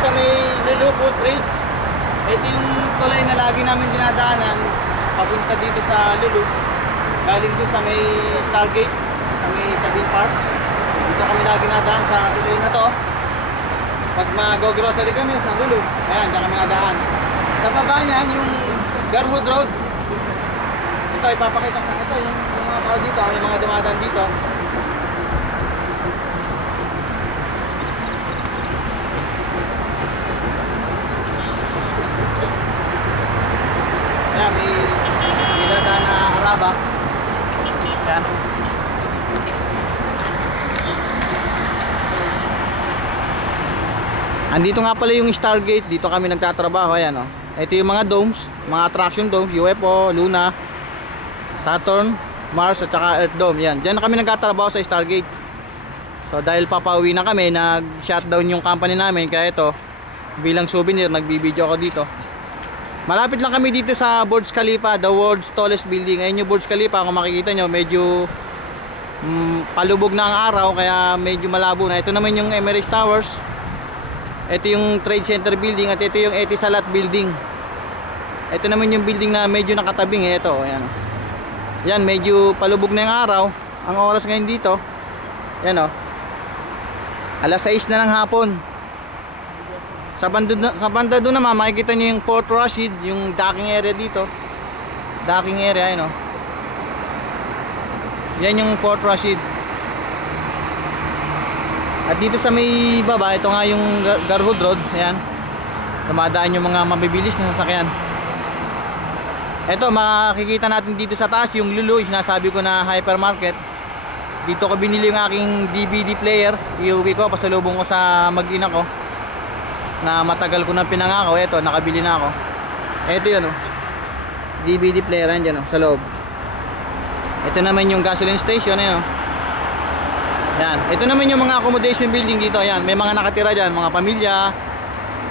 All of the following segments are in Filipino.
sa may Lulubot Bridge. Ito yung tulay na lagi namin dinadaanan papunta dito sa Lulu. Galing dun sa may Stargate, sa may Sabine Park. Dito kami lagi nadaan sa tulay na to. Pag mag-grocery kami sa Lulu, ayan, dyan kami nadaan. Sa baba niyan, yung Garwood Road. Ito, ipapakita ko. Ito, yung mga tao dito, may mga dumadaan dito. Ayan, may dadaan na araba. Ayan. Andito nga pala yung Stargate, dito kami nagtatrabaho. Ayan, oh. Ito yung mga domes, mga attraction domes, UFO, Luna, Saturn, Mars at saka Earth Dome. Yan, diyan kami nagtatrabaho sa Stargate. So dahil papauwi na kami, nag-shutdown yung company namin, kaya ito bilang souvenir nagbibideo ako dito. Malapit lang kami dito sa Burj Khalifa, the world's tallest building. Ayun yung Burj Khalifa, kung makikita nyo medyo palubog na ang araw, kaya medyo malabo na. Ito naman yung Emirates Towers. Ito yung Trade Center building at ito yung Etisalat building. Ito naman yung building na medyo nakatabing. Ito, ayan. Yan, medyo palubog na yung araw. Ang oras ngayon dito, yan o, alas 6 na ng hapon. Sa banda doon naman makikita nyo yung Port Rashid, yung docking area dito. Docking area, ayan o. Yan yung Port Rashid. At dito sa may baba, ito nga yung Garwood Road. Ayan, dumadaan yung mga mabibilis na sasakyan. Ito, makikita natin dito sa taas yung Lulu, sinasabi ko na hypermarket. Dito ko binili yung aking DVD player. Iuwi ko, pasalubong ko sa mag-ina ko na matagal ko nang pinangako. Ito, nakabili na ako. Ito yun, oh. DVD player, andyan, oh, sa loob. Ito naman yung gasoline station, ayan, oh. Yan. Ito naman yung mga accommodation building dito. Yan. May mga nakatira dyan, mga pamilya,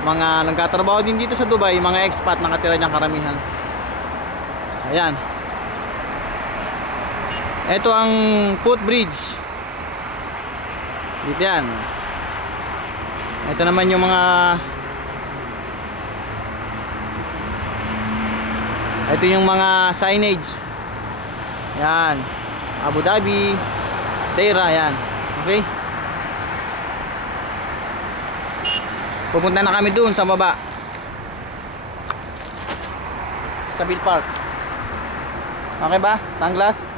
mga nagkatrabaho din dito sa Dubai, mga expat nakatira dyan karamihan. Ayan. Ito ang footbridge. Dito yan. Ito naman yung mga, ito yung mga signage. Yan. Abu Dhabi, Deira, yan. Okay. Pupunta na kami doon sa baba. Sa Bill Park. Okay ba? Sunglass?